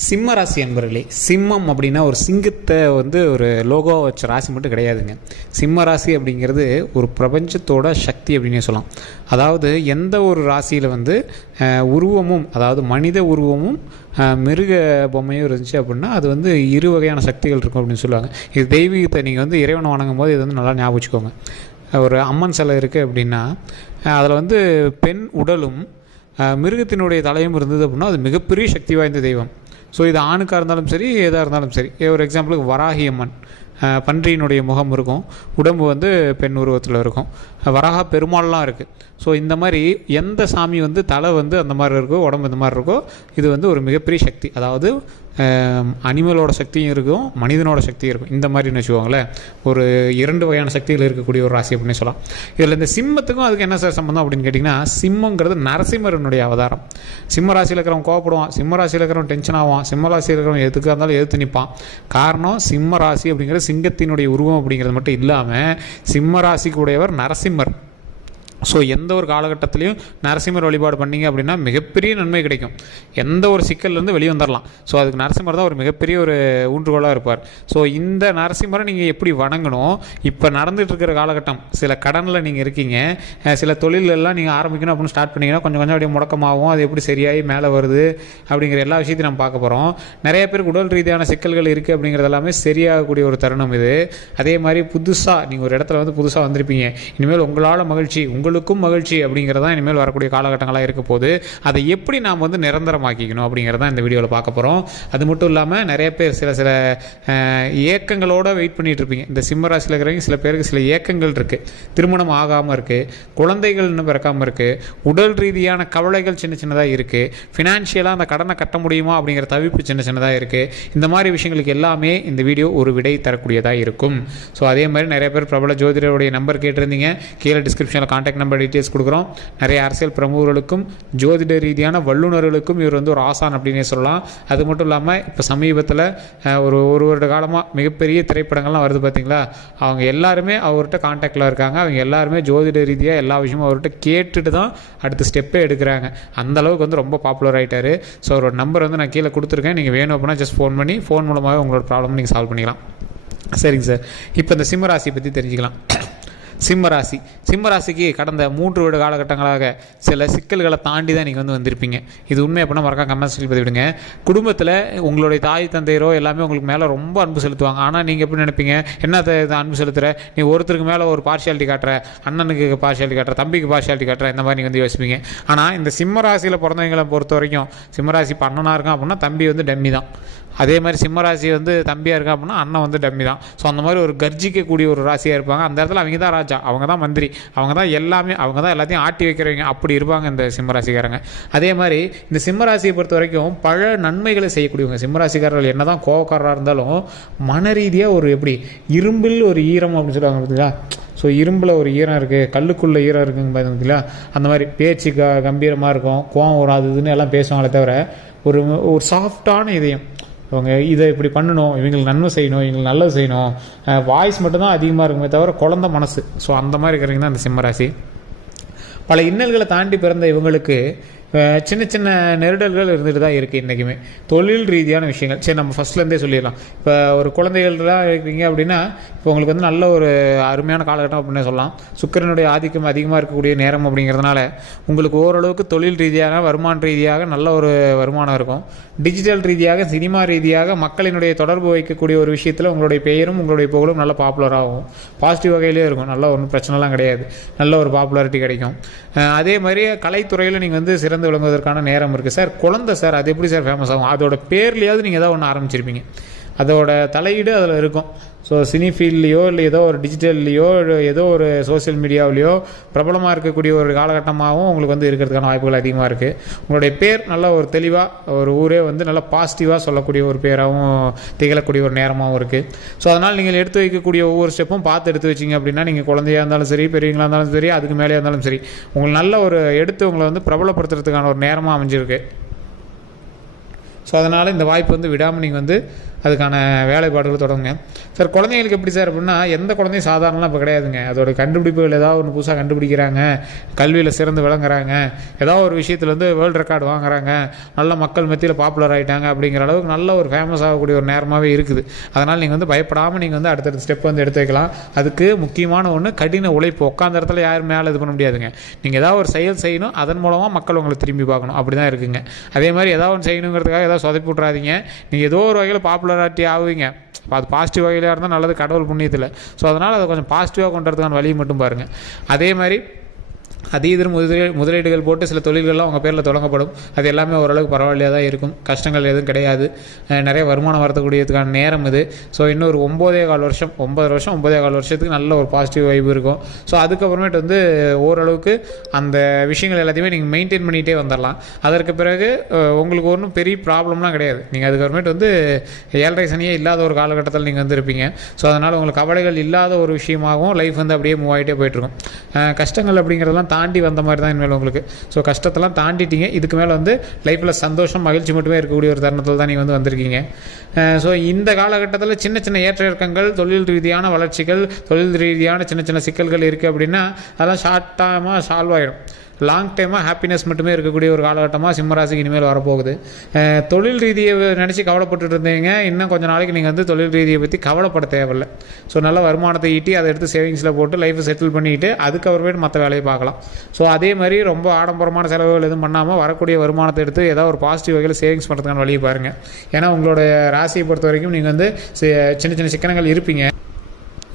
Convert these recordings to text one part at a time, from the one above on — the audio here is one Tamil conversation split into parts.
சிம்ம ராசி அன்பர்களே, சிம்மம் அப்படின்னா ஒரு சிங்கத்தை ஒரு லோகோ வச்ச ராசி மட்டும் கிடையாதுங்க. சிம்ம ராசி அப்படிங்கிறது ஒரு பிரபஞ்சத்தோட சக்தி அப்படின்னே சொல்லலாம். அதாவது எந்த ஒரு ராசியில் உருவமும், அதாவது மனித உருவமும் மிருக பொம்மையும் இருந்துச்சு அப்படின்னா அது இரு வகையான சக்திகள் இருக்கும் அப்படின்னு சொல்லுவாங்க. இது தெய்வீகத்தை நீங்கள் இறைவனை வணங்கும் போது இது நல்லா ஞாபகம் வச்சுக்கோங்க. ஒரு அம்மன் சிலை இருக்குது அப்படின்னா அதில் பெண் உடலும் மிருகத்தினுடைய தலையும் இருந்தது அப்படின்னா அது மிகப்பெரிய சக்தி வாய்ந்த தெய்வம். ஸோ இது ஆணுக்காக இருந்தாலும் சரி, எதாக இருந்தாலும் சரி. ஒரு எக்ஸாம்பிளுக்கு வராகி அம்மன், பன்றியினுடைய முகம் இருக்கும், உடம்பு பெண் உருவத்தில் இருக்கும். வராக பெருமாள்லாம் இருக்குது. ஸோ இந்த மாதிரி எந்த சாமி தலை அந்த மாதிரி இருக்கோ, உடம்பு இந்த மாதிரி இருக்கோ, இது ஒரு மிகப்பெரிய சக்தி. அதாவது அனிமலோட சக்தியும் இருக்கும், மனிதனோட சக்தியும் இருக்கும். இந்த மாதிரின்னு வச்சுக்கோங்களேன், ஒரு 2 வகையான சக்திகள் இருக்கக்கூடிய ஒரு ராசி அப்படின்னு சொல்லலாம். இதில் இந்த சிம்மத்துக்கும் அதுக்கு என்ன சார் சம்பந்தம் அப்படின்னு கேட்டிங்கன்னா, சிம்மங்கிறது நரசிம்மரனுடைய அவதாரம். சிம்ம ராசியில் இருக்கிறவன் கோவப்படுவான், சிம்ம ராசியில் இருக்கிறவன் டென்ஷன் ஆவான், சிம்ம ராசியில் இருக்கிறவன் எதுக்காக இருந்தாலும் எதிர்த்து நிற்பான். காரணம், சிம்ம ராசி அப்படிங்கிறது சிங்கத்தினுடைய உருவம் அப்படிங்கிறது மட்டும் இல்லாமல் சிம்ம ராசிக்கு உடையவர் நரசிம்மர். ஸோ எந்த ஒரு காலகட்டத்திலையும் நரசிம்மர் வழிபாடு பண்ணிங்க அப்படின்னா மிகப்பெரிய நன்மை கிடைக்கும். எந்த ஒரு சிக்கல்லேருந்து வெளியே வந்துடலாம். ஸோ அதுக்கு நரசிம்மர் தான் ஒரு மிகப்பெரிய ஒரு ஊன்றுகோலாக இருப்பார். ஸோ இந்த நரசிம்மரை நீங்கள் எப்படி வணங்கணும், இப்போ நடந்துகிட்டு இருக்கிற காலகட்டம், சில கடனில் நீங்கள் இருக்கீங்க, சில தொழிலெல்லாம் நீங்கள் ஆரம்பிக்கணும் அப்படின்னு ஸ்டார்ட் பண்ணிங்கன்னா கொஞ்சம் கொஞ்சம் அப்படியே முடக்கமாகும். அது எப்படி சரியாகி மேலே வருது அப்படிங்கிற எல்லா விஷயத்தையும் நம்ம பார்க்க போகிறோம். நிறைய பேருக்கு உடல் ரீதியான சிக்கல்கள் இருக்குது அப்படிங்கிறது எல்லாமே சரியாகக்கூடிய ஒரு தருணம் இது. அதே மாதிரி புதுசாக நீங்கள் ஒரு இடத்துல புதுசாக வந்திருப்பீங்க, இனிமேல் உங்களால் மகிழ்ச்சி, உங்களுக்கும் மகிழ்ச்சி அப்படிங்கிறதா இனிமேல் வரக்கூடிய காலகட்டங்களாக இருக்க போது. அதை எப்படி நாம் நிரந்தரமாக்கிக்கணும் அப்படிங்கிறத இந்த வீடியோவில் பார்க்க போகிறோம். அது மட்டும் இல்லாமல் நிறைய பேர் சில ஏக்கங்களோடு வெயிட் பண்ணிகிட்டு இருப்பீங்க. இந்த சிம்மராசியில் இருக்கிறவங்க சில பேருக்கு சில ஏக்கங்கள் இருக்குது. திருமணம் ஆகாமல் இருக்குது, குழந்தைகள் இன்னும் பிறக்காமல் இருக்குது, உடல் ரீதியான கவலைகள் சின்ன சின்னதாக இருக்குது, ஃபினான்ஷியலாக அந்த கடனை கட்ட முடியுமா அப்படிங்கிற தவிப்பு சின்ன சின்னதாக இருக்குது. இந்த மாதிரி விஷயங்களுக்கு எல்லாமே இந்த வீடியோ ஒரு விடை தரக்கூடியதாக இருக்கும். ஸோ அதே மாதிரி நிறைய பேர் பிரபல ஜோதிடருடைய நம்பர் கேட்டிருந்தீங்க. கீழே டிஸ்கிரிப்ஷனில் கான்டாக்ட் நம்பர் டீட்டெயில்ஸ் கொடுக்குறோம். நிறைய அரசியல் பிரமுகர்களுக்கும் ஜோதிட ரீதியான வல்லுநர்களுக்கும் இவர் ஒரு ஆசான் அப்படின்னே சொல்லலாம். அது மட்டும் இல்லாமல் இப்போ சமீபத்தில் ஒரு வருட காலமாக மிகப்பெரிய திரைப்படங்கள்லாம் வருது பார்த்தீங்களா, அவங்க எல்லாருமே அவர்கிட்ட கான்டாக்டில் இருக்காங்க. அவங்க எல்லாருமே ஜோதிட ரீதியாக எல்லா விஷயமும் அவர்கிட்ட கேட்டுட்டு தான் அடுத்த ஸ்டெப்பே எடுக்கிறாங்க. அந்தளவுக்கு ரொம்ப பாப்புலர் ஆகிட்டார். ஸோ அவரோட நம்பர் நான் கீழே கொடுத்துருக்கேன். நீங்கள் வேணும் அப்படின்னா ஜஸ்ட் ஃபோன் பண்ணி ஃபோன் மூலமாகவே உங்களோட ப்ராப்ளம் நீங்கள் சால்வ் பண்ணிக்கலாம். சரிங்க சார், இப்போ இந்த சிம்மராசியை பற்றி தெரிஞ்சுக்கலாம். சிம்மராசிக்கு கடந்த 3 வருட காலகட்டங்களாக சில சிக்கல்களை தாண்டி தான் நீங்கள் வந்திருப்பீங்க. இது உண்மை அப்படின்னா மறக்காம கமெண்ட்ஸில் பதிவிடுங்க. குடும்பத்தில் உங்களுடைய தாய் தந்தையரோ எல்லாமே உங்களுக்கு மேலே ரொம்ப அன்பு செலுத்துவாங்க. ஆனால் நீங்கள் எப்படி நினைப்பீங்க, என்ன அன்பு செலுத்துகிற நீ, ஒருத்தருக்கு மேலே ஒரு பார்ஷியாலிட்டி காட்டுற, அண்ணனுக்கு பார்ஷியாலிட்டி காட்டுற, தம்பிக்கு பார்ஷியாலிட்டி காட்டுற, இந்த மாதிரி நீங்கள் யோசிப்பீங்க. ஆனால் இந்த சிம்மராசியில் பிறந்தவங்களை பொறுத்த வரைக்கும், சிம்மராசி இப்போ அண்ணனாக இருக்கான் அப்படின்னா தம்பி டம்மி தான். அதே மாதிரி சிம்மராசி தம்பியாக இருக்கா அப்படின்னா அண்ணன் டம்மி தான். ஸோ அந்த மாதிரி ஒரு கர்ஜிக்கக்கூடிய ஒரு ராசியாக இருப்பாங்க. அந்த இடத்துல அவங்க தான் ராஜா, அவங்க தான் மந்திரி, அவங்க தான் எல்லாமே, அவங்க தான் எல்லாத்தையும் ஆட்டி வைக்கிறவங்க, அப்படி இருப்பாங்க இந்த சிம்மராசிக்காரங்க. அதே மாதிரி இந்த சிம்மராசியை பொறுத்த வரைக்கும் பல நன்மைகளை செய்யக்கூடியவங்க. சிம்மராசிக்காரர்கள் என்ன தான் கோவக்காரராக இருந்தாலும் மன ரீதியாக ஒரு எப்படி இரும்பில் ஒரு ஈரம் அப்படின்னு சொல்லுவாங்க பார்த்தீங்களா. ஸோ இரும்பில் ஒரு ஈரம் இருக்குது, கல்லுக்குள்ளே ஈரம் இருக்குங்க பார்த்தீங்களா. அந்த மாதிரி பேச்சு கம்பீரமாக இருக்கும், கோவம் வராதுன்னு எல்லாம் பேசுவாங்களே தவிர ஒரு சாஃப்டான இதயம். அவங்க இதை இப்படி பண்ணணும், இவங்களுக்கு நன்மை செய்யணும், இவங்களுக்கு நல்லது செய்யணும், வாய்ஸ் மட்டும்தான் அதிகமாக இருக்குமே தவிர குழந்த மனசு. ஸோ அந்த மாதிரி இருக்கிறவங்க தான் இந்த சிம்மராசி. பல இன்னல்களை தாண்டி பிறந்த இவங்களுக்கு சின்ன சின்ன நெருடல்கள் இருந்துட்டு தான் இருக்குது இன்றைக்குமே. தொழில் ரீதியான விஷயங்கள் சரி நம்ம ஃபஸ்ட்லேருந்தே சொல்லிடலாம். இப்போ ஒரு குழந்தைகள்லாம் இருக்கீங்க அப்படின்னா இப்போ உங்களுக்கு நல்ல ஒரு அருமையான காலகட்டம் அப்படின்னே சொல்லலாம். சுக்கிரனுடைய ஆதிக்கம் அதிகமாக இருக்கக்கூடிய நேரம் அப்படிங்கிறதுனால உங்களுக்கு ஓரளவுக்கு தொழில் ரீதியான வருமான ரீதியாக நல்ல ஒரு வருமானம் இருக்கும். டிஜிட்டல் ரீதியாக, சினிமா ரீதியாக மக்களினுடைய தொடர்பு வைக்கக்கூடிய ஒரு விஷயத்தில் உங்களுடைய பெயரும் உங்களுடைய புகழும் நல்ல பாப்புலர் ஆகும். பாசிட்டிவ் வகையிலே இருக்கும், நல்ல ஒன்றும் பிரச்சனைலாம் கிடையாது, நல்ல ஒரு பாப்புலாரிட்டி கிடைக்கும். அதே மாதிரி கலைத்துறையில் நீங்கள் சிறந்த விளங்குவதற்கான நேரம் இருக்குது. சார் குழந்தை சார் அது எப்படி சார் ஃபேமஸ் ஆகும், அதோட பேர்லையாவது நீங்கள் ஏதாவது ஒன்று ஆரம்பிச்சிருப்பீங்க, அதோட தலையீடு அதில் இருக்கும். ஸோ சினி ஃபீல்ட்லேயோ இல்லை ஏதோ ஒரு டிஜிட்டல்லையோ ஏதோ ஒரு சோசியல் மீடியாவிலையோ பிரபலமாக இருக்கக்கூடிய ஒரு காலகட்டமாகவும் உங்களுக்கு இருக்கிறதுக்கான வாய்ப்புகள் அதிகமாக இருக்குது. உங்களுடைய பேர் நல்ல ஒரு தெளிவாக ஒரு ஊரே நல்லா பாசிட்டிவாக சொல்லக்கூடிய ஒரு பேராகவும் திகழக்கூடிய ஒரு நேரமாகவும் இருக்குது. ஸோ அதனால் நீங்கள் எடுத்து வைக்கக்கூடிய ஒவ்வொரு ஸ்டெப்பும் பார்த்து எடுத்து வச்சிங்க அப்படின்னா நீங்கள் குழந்தையாக இருந்தாலும் சரி, பெரியவங்களாக இருந்தாலும் சரி, அதுக்கு மேலே இருந்தாலும் சரி, உங்களுக்கு நல்ல ஒரு எடுத்து உங்களை பிரபலப்படுத்துறதுக்கான ஒரு நேரமாக அமைஞ்சிருக்கு. ஸோ அதனால் இந்த வாய்ப்பு விடாமல் நீங்கள் அதுக்கான வேலைப்பாடுகள் தொடங்குங்க. சார் குழந்தைங்களுக்கு எப்படி சார் அப்படின்னா, எந்த குழந்தையும் சாதாரணலாம் இப்போ கிடையாதுங்க. அதோட கண்டுபிடிப்புகள் ஏதாவது ஒன்று புதுசாக கண்டுபிடிக்கிறாங்க, கல்வியில் சிறந்து விளங்குறாங்க, ஏதாவது ஒரு விஷயத்தில் வந்து வேர்ல்டு ரெக்கார்டு வாங்குறாங்க, நல்ல மக்கள் மத்தியில் பாப்புலர் ஆகிட்டாங்க அப்படிங்கிற அளவுக்கு நல்ல ஒரு ஃபேமஸ் ஆகக்கூடிய ஒரு நேரமாகவே இருக்குது. அதனால் நீங்கள் வந்து பயப்படாமல் நீங்கள் வந்து அடுத்தடுத்த ஸ்டெப் வந்து எடுத்து வைக்கலாம். அதுக்கு முக்கியமான ஒன்று கடின உழைப்பு. உட்காந்த இடத்துல யாரும் மேலே இது பண்ண முடியாதுங்க. நீங்கள் ஏதாவது ஒரு செயல் செய்யணும், அதன் மூலமாக மக்கள் உங்களை திரும்பி பார்க்கணும். அப்படி தான் இருக்குங்க. அதே மாதிரி ஏதாவது ஒன்று செய்யணுங்கிறதுக்காக ஏதாவது சொதப்பி விட்றாதீங்க. நீங்கள் ஏதோ ஒரு வகையில் பாப்புலராட்டி ஆகுவீங்க. அது பாசிட்டிவ் வகையிலாக இருந்தால் நல்லது, கடவுள் புண்ணியத்தில். ஸோ அதனால் அதை கொஞ்சம் பாசிட்டிவாக கொண்டு வரதுக்கான வழியை மட்டும் பாருங்கள். அதே மாதிரி அதீத முதலீடுகள் போட்டு சில தொழில்கள்லாம் உங்கள் பேரில் தொடங்கப்படும். அது எல்லாமே ஓரளவுக்கு பரவாயில்லையாக தான் இருக்கும். கஷ்டங்கள் எதுவும் கிடையாது. நிறைய வருமானம் வரக்கூடியதுக்கான நேரம் இது. ஸோ இன்னொரு 9.25 வருஷம் 9.25 வருஷத்துக்கு நல்ல ஒரு பாசிட்டிவ் வைப் இருக்கும். ஸோ அதுக்கப்புறமேட்டு வந்து ஓரளவுக்கு அந்த விஷயங்கள் எல்லாத்தையுமே நீங்கள் மெயின்டைன் பண்ணிகிட்டே வந்துடலாம். அதற்கு பிறகு உங்களுக்கு ஒன்றும் பெரிய ப்ராப்ளம்லாம் கிடையாது. நீங்கள் அதுக்கப்புறமேட்டு வந்து 7.5 சனியே இல்லாத ஒரு காலகட்டத்தில் நீங்கள் வந்து இருப்பீங்க. ஸோ அதனால் உங்களுக்கு கவலைகள் இல்லாத ஒரு விஷயமாகவும் லைஃப் வந்து அப்படியே மூவ் ஆகிட்டே போயிட்டுருக்கும். கஷ்டங்கள் அப்படிங்கிறதெல்லாம் தாண்டி வந்த மாதிரி தான் இனிமேல் உங்களுக்கு. ஸோ கஷ்டத்தெல்லாம் தாண்டிட்டீங்க. இதுக்கு மேலே வந்து லைஃப்பில் சந்தோஷம் மகிழ்ச்சி மட்டுமே இருக்கக்கூடிய ஒரு தருணத்தில் தான் நீங்கள் வந்து வந்திருக்கீங்க. ஸோ இந்த காலகட்டத்தில் சின்ன சின்ன ஏற்ற இறக்கங்கள், தொழில் ரீதியான வளர்ச்சிகள், தொழில் ரீதியான சின்ன சின்ன சிக்கல்கள் இருக்குது அப்படின்னா அதெல்லாம் ஷார்ட் டைமாக சால்வ் ஆகிடும். லாங் டைமாக ஹாப்பினஸ் மட்டுமே இருக்கக்கூடிய ஒரு காலகட்டமாக சிம்மராசிக்கு இனிமேல் வரப்போகுது. தொழில் ரீதியை நினச்சி கவலைப்பட்டுட்டு இருந்தீங்க, இன்னும் கொஞ்சம் நாளைக்கு நீங்கள் வந்து தொழில் ரீதியை பற்றி கவலைப்பட தேவையில்லை. ஸோ நல்ல வருமானத்தை ஈட்டி அதை எடுத்து சேவிங்ஸில் போட்டு லைஃப்பை செட்டில் பண்ணிவிட்டு அதுக்கப்புறமேட்டு மற்ற வேலையை பார்க்கலாம். ஸோ அதே மாதிரி ரொம்ப ஆடம்பரமான செலவுகள் எதுவும் பண்ணாமல் வரக்கூடிய வருமானத்தை எடுத்து ஏதாவது ஒரு பாசிட்டிவ் வகையில் சேவிங்ஸ் பண்ணுறதுக்கான வழியை பாருங்கள். ஏன்னா உங்களோட ராசியை பொறுத்த வரைக்கும் நீங்கள் வந்து சின்ன சின்ன சிக்கனங்கள் இருப்பீங்க.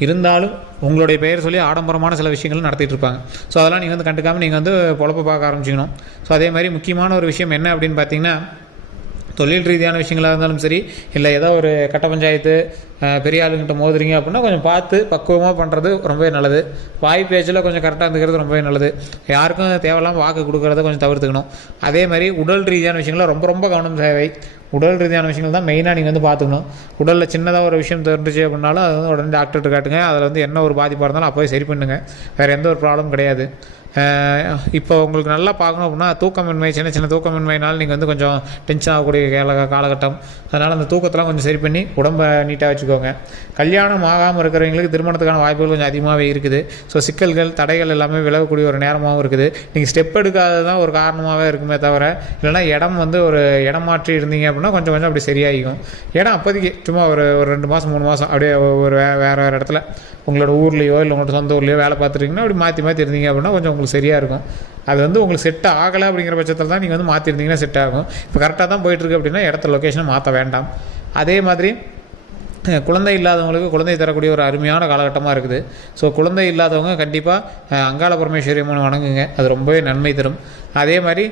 இருந்தாலும் உங்களுடைய பெயர் சொல்லி ஆடம்பரமான சில விஷயங்கள் நடத்திட்டு இருப்பாங்க. ஸோ அதெல்லாம் நீங்கள் வந்து கண்டுக்காமல் நீங்கள் வந்து பொழப்ப பார்க்க ஆரம்பிச்சிக்கணும். ஸோ அதே மாதிரி முக்கியமான ஒரு விஷயம் என்ன அப்படின்னு பார்த்தீங்கன்னா, தொழில் ரீதியான விஷயங்களாக இருந்தாலும் சரி, இல்லை ஏதோ ஒரு கட்ட பஞ்சாயத்து பெரிய ஆளுங்கிட்ட மோதுறீங்க அப்படின்னா கொஞ்சம் பார்த்து பக்குவமாக பண்ணுறது ரொம்பவே நல்லது. வாய் பேச்சில் கொஞ்சம் கரெக்டாக இருந்துக்கிறது ரொம்பவே நல்லது. யாருக்கும் தேவையில்லாமல் வாக்கு கொடுக்குறத கொஞ்சம் தவிர்த்துக்கணும். அதே மாதிரி உடல் ரீதியான விஷயங்கள்லாம் ரொம்ப ரொம்ப கவனம் தேவை. உடல் ரீதியான விஷயங்கள் தான் மெயினாக நீங்கள் வந்து பார்த்துக்கணும். உடலில் சின்னதாக ஒரு விஷயம் தெரிஞ்சிச்சு அப்படின்னாலும் அது வந்து உடனே டாக்டர்கிட்ட காட்டுங்க. அதில் வந்து என்ன ஒரு பாதிப்பாக இருந்தாலும் அப்போவே சரி பண்ணுங்கள். வேறு எந்த ஒரு ப்ராப்ளம் கிடையாது. இப்போ உங்களுக்கு நல்லா பார்க்கணும் அப்படின்னா தூக்கமின்மை, சின்ன சின்ன தூக்கமின்மைனாலும் நீங்கள் வந்து கொஞ்சம் டென்ஷன் ஆகக்கூடிய காலகட்டம். அதனால் அந்த தூக்கத்தெல்லாம் கொஞ்சம் சரி பண்ணி உடம்பை நீட்டாக வச்சுக்கோங்க. கல்யாணம் ஆகாமல் இருக்கிறவங்களுக்கு திருமணத்துக்கான வாய்ப்புகள் கொஞ்சம் அதிகமாகவே இருக்குது. ஸோ சிக்கல்கள் தடைகள் எல்லாமே விலகக்கூடிய ஒரு நேரமாகவும் இருக்குது. நீங்கள் ஸ்டெப் எடுக்காததான் ஒரு காரணமாகவே இருக்குமே தவிர, இல்லைனா இடம் வந்து ஒரு இடம் மாற்றி இருந்தீங்க அப்படின்னா கொஞ்சம் கொஞ்சம் அப்படி சரியாகிக்கும். இடம் அப்போதைக்கு சும்மா ஒரு 2 மாதம் 3 மாதம் அப்படியே ஒரு வேறு இடத்துல உங்களோட ஊர்லேயோ இல்லை உங்களோட சொந்த ஊர்லேயோ வேலை பார்த்துருக்கீங்கன்னா அப்படி மாற்றி இருந்தீங்க அப்படின்னா கொஞ்சம் உங்களுக்கு சரியாக இருக்கும். அது வந்து உங்களுக்கு செட் ஆகலை அப்படிங்கிற பட்சத்தில் தான் நீங்கள் வந்து மாற்றிருந்தீங்கன்னா செட் ஆகும். இப்போ கரெக்டாக தான் போயிட்டுருக்கு அப்படின்னா இடத்த லொக்கேஷனை மாற்ற வேண்டாம். அதே மாதிரி குழந்தை இல்லாதவங்களுக்கு குழந்தை தரக்கூடிய ஒரு அருமையான காலகட்டமாக இருக்குது. ஸோ குழந்தை இல்லாதவங்க கண்டிப்பாக அங்காள பரமேஸ்வரி அம்மனை வணங்குங்க. அது ரொம்பவே நன்மை தரும். அதே மாதிரி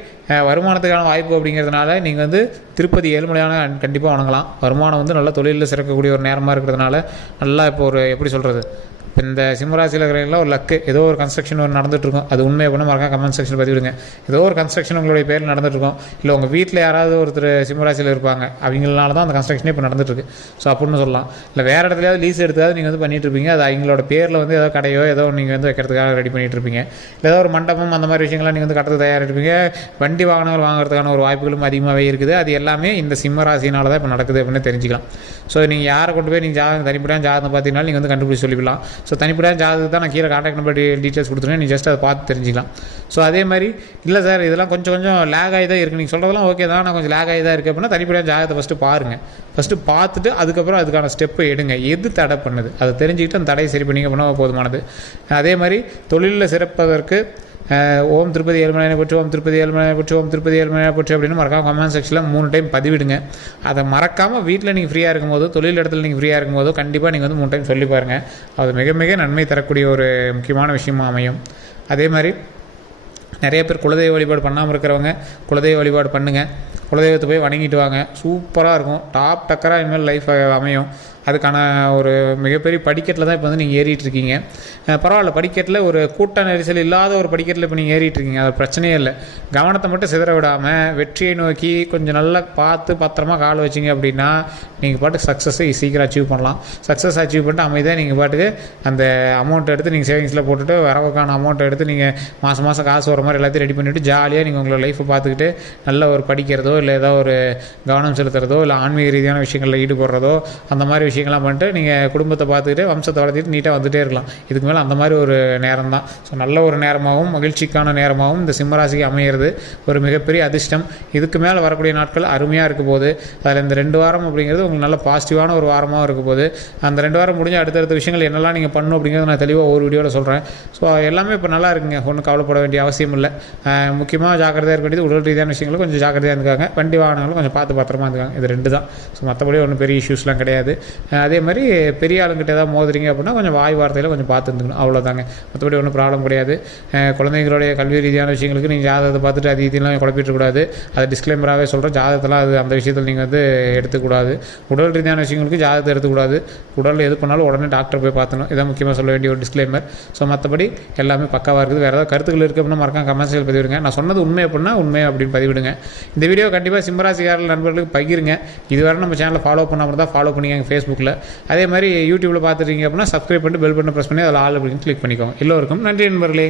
வருமானத்துக்கான வாய்ப்பு அப்படிங்கிறதுனால நீங்கள் வந்து திருப்பதி ஏழுமலையான கண்டிப்பாக வணங்கலாம். வருமானம் வந்து நல்ல தொழிலில் சிறக்கக்கூடிய ஒரு நேரமாக இருக்கிறதுனால நல்லா இப்போ ஒரு எப்படி சொல்கிறது, இந்த சிம்மராசியில் இருக்கிறவங்களாம் ஒரு லக்கு. ஏதோ ஒரு கன்ஸ்ட்ரக்ஷன் ஒரு நடந்துகிட்ருக்கும். அது உண்மை அப்படின்னா மறக்காம கமெண்ட் செக்ஷன் பதிவிடுங்க. ஏதோ ஒரு கன்ஸ்ட்ரக்ஷன் உங்களுடைய பேரில் நடந்துகிட்ருக்கும். இல்லை உங்கள் வீட்டில் யாராவது ஒருத்தர் சிம்மராசியில் இருப்பாங்க, அவங்களால தான் அந்த கன்ஸ்ட்ரக்ஷனே இப்போ நடந்துகிட்ருக்கு. ஸோ அப்படின்னு சொல்லலாம். இல்லை வேறு இடத்துலையாவது லீஸ் எடுத்தாவது நீங்கள் வந்து பண்ணிகிட்டு இருப்பீங்க. அது அவங்களோட பேரில் வந்து ஏதோ கடையோ ஏதோ நீங்கள் வந்து வைக்கிறதுக்காக ரெடி பண்ணிகிட்டு இருப்பீங்க. இல்லை ஏதோ ஒரு மண்டபம் அந்த மாதிரி விஷயங்கள்லாம் நீங்கள் வந்து கட்டுறதுக்கு தயாராக இருப்பீங்க. வண்டி வாகனங்கள் வாங்குறதுக்கான ஒரு வாய்ப்புகளும் அதிகமாகவே இருக்குது. அது எல்லாமே இந்த சிம்மராசினால தான் இப்போ நடக்குது அப்படின்னு தெரிஞ்சுக்கலாம். ஸோ நீங்கள் யாரை கொண்டு போய் நீங்கள் ஜாதகம் தனிப்படையாக ஜாதகம் பார்த்தீங்கன்னா நீங்கள் வந்து கண்டுபிடிச்சி சொல்லிக்கலாம். ஸோ தனிப்படையாக ஜாதகத்துக்கு தான் நான் கீழே கான்டாக்ட் நம்பர் டீட்டெயில்ஸ் கொடுத்துருங்க. நீங்கள் ஜஸ்ட் அதை பார்த்து தெரிஞ்சிக்கலாம். ஸோ அதே மாதிரி இல்லை சார் இதெல்லாம் கொஞ்சம் லேக் ஆகி தான் இருக்குது, நீங்கள் சொல்கிறதெல்லாம் ஓகே தான், நான் கொஞ்சம் லேக் ஆகி தான் இருக்குது அப்படின்னா தனிப்படையாக ஜாதகத்தை ஃபஸ்ட்டு பாருங்கள். ஃபஸ்ட்டு பார்த்துட்டு அதுக்கப்புறம் அதுக்கான ஸ்டெப்பை எடுங்க. எது தடை பண்ணுது அதை தெரிஞ்சுக்கிட்டு அந்த தடையை சரி பண்ணிங்க அப்படின்னா போதுமானது. அதே மாதிரி தொழிலில் சிறப்பதற்கு ஓம் திருப்பதி ஏழுமலையை பற்றி, ஓம் திருப்பதி ஏழுமலையை பற்றி, ஓம் திருப்பதி ஏழுமலையை பற்றி அப்படின்னு மறக்காமல் கமெண்ட் செக்ஷனில் 3 டைம் பதிவிடுங்க. அதை மறக்காமல் வீட்டில் நீங்கள் ஃப்ரீயாக இருக்கும்போதோ தொழில் இடத்துல நீங்கள் ஃப்ரீயாக இருக்கும்போதோ கண்டிப்பாக நீங்கள் வந்து 3 டைம் சொல்லி பாருங்கள். அது மிக மிக நன்மை தரக்கூடிய ஒரு முக்கியமான விஷயமாக அமையும். அதே மாதிரி நிறைய பேர் குலதெய்வ வழிபாடு பண்ணாமல் இருக்கிறவங்க குலதெய்வ வழிபாடு பண்ணுங்கள். குலதெய்வத்தை போய் வணங்கிட்டு வாங்க. சூப்பராக இருக்கும். டாப் டக்கராக இனிமேல் லைஃப் அமையும். அதுக்கான ஒரு மிகப்பெரிய படிக்கட்டில் தான் இப்போ வந்து நீங்கள் ஏறிட்டு இருக்கீங்க. பரவாயில்ல, படிக்கட்டில் ஒரு கூட்ட நெரிசல் இல்லாத ஒரு படிக்கட்டில் இப்போ நீங்கள் ஏறிட்டு இருக்கீங்க. அது பிரச்சனையே இல்லை. கவனத்தை மட்டும் சிதற விடாமல் வெற்றியை நோக்கி கொஞ்சம் நல்லா பார்த்து பத்திரமா கால் வச்சிங்க அப்படின்னா நீங்கள் பாட்டுக்கு சக்ஸஸை சீக்கிரம் அச்சீவ் பண்ணலாம். சக்ஸஸ் அச்சீவ் பண்ணிட்டு அமைதியாக நீங்கள் பாட்டுக்கு அந்த அமௌண்ட்டை எடுத்து நீங்கள் சேவிங்ஸில் போட்டுட்டு வரவுக்கான அமௌண்ட்டை எடுத்து நீங்கள் மாதம் காசு வர மாதிரி எல்லாத்தையும் ரெடி பண்ணிவிட்டு ஜாலியாக நீங்கள் உங்களோட லைஃப்பை பார்த்துக்கிட்டு நல்ல ஒரு படிக்கிறதோ இல்லை ஏதோ ஒரு கவனம் செலுத்துறதோ இல்லை ஆன்மீக ரீதியான விஷயங்களில் ஈடுபடுறதோ அந்த மாதிரி விஷயங்கள்லாம் பண்ணிட்டு நீங்கள் குடும்பத்தை பார்த்துக்கிட்டு வம்சத்தை வளர்த்திட்டு நீட்டாக வந்துகிட்டே இருக்கலாம். இதுக்கு மேலே அந்த மாதிரி ஒரு நேரம் தான். ஸோ நல்ல ஒரு நேரமாகவும் மகிழ்ச்சிக்கான நேரமாகவும் இந்த சிம்மராசிக்கு அமையிறது ஒரு மிகப்பெரிய அதிர்ஷ்டம். இதுக்கு மேலே வரக்கூடிய நாட்கள் அருமையாக இருக்க போது. அதில் இந்த 2 வாரம் அப்படிங்கிறது உங்களுக்கு நல்ல பாசிட்டிவான ஒரு வாரமாக இருக்க போது. அந்த 2 வாரம் முடிஞ்சு அடுத்தடுத்த விஷயங்கள் என்னெல்லாம் நீங்கள் பண்ணணும் அப்படிங்கிறது நான் தெளிவாக ஒரு வீடியோவில் சொல்கிறேன். ஸோ எல்லாமே இப்போ நல்லா இருக்குங்க, ஒன்றும் கவலைப்பட வேண்டிய அவசியம் இல்லை. முக்கியமாக ஜாக்கிரதையாக இருக்க வேண்டியது உடல் ரீதியான விஷயங்களும் கொஞ்சம் ஜாக்கிரதையாக இருக்காங்க, வண்டி வாகனங்களும் கொஞ்சம் பார்த்து பத்திரமா இருக்காங்க. இது 2 தான். ஸோ மற்றபடி ஒன்றும் பெரிய இஷ்யூஸ்லாம் கிடையாது. அதே மாதிரி பெரிய ஆளுங்கிட்ட ஏதாவது மோதுறீங்க அப்படின்னா கொஞ்சம் வாய் வார்த்தையில் கொஞ்சம் பார்த்து இருந்துக்கணும், அவ்வளோதாங்க. மற்றபடி ஒன்றும் ப்ராப்ளம் கிடையாது. குழந்தைங்களுடைய கல்வி ரீதியான விஷயங்களுக்கு நீங்கள் ஜாதகத்தை பார்த்துட்டு அது இதெல்லாம் குழப்பிட்டுக்கூடாது. அதை டிஸ்க்ளைமராகவே சொல்கிறோம். ஜாதகத்தெல்லாம் அது அந்த விஷயத்தில் நீங்கள் வந்து எடுத்துக்கூடாது. உடல் ரீதியான விஷயங்களுக்கு ஜாதகத்தை எடுத்துக்கூடாது. உடல் எது பண்ணாலும் உடனே டாக்டர் போய் பார்த்துணும். இதான் முக்கியமாக சொல்ல வேண்டிய ஒரு டிஸ்க்ளைமர். ஸோ மற்றபடி எல்லாமே பக்காவாக இருக்குது. வேறு ஏதாவது கருத்துக்கள் இருக்குது அப்படின்னா மறக்காம கமெண்ட்ஸில் பதிவிடுங்க. நான் சொன்னது உண்மை அப்படின்னா உண்மை அப்படின்னு பதிவிடுங்க. இந்த வீடியோ கண்டிப்பாக சிம்மராசிக்காரர்கள் நண்பர்களுக்கு பகிருங்க. இதுவரை நம்ம சேனலை ஃபாலோ பண்ணாமல் தான் ஃபாலோ பண்ணிக்கோங்க ஃபேஸ்புக்கில். அதே மாதிரி யூடியூப்பில் பார்த்துட்டீங்க அப்படின்னா சப்ஸ்கிரைப் பண்ணிட்டு பெல் பட்டனை ப்ரெஸ் பண்ணி அதில் ஆல் அப்படின்னு கிளிக் பண்ணிக்கோங்க. எல்லோருக்கும் நன்றி நண்பர்களே.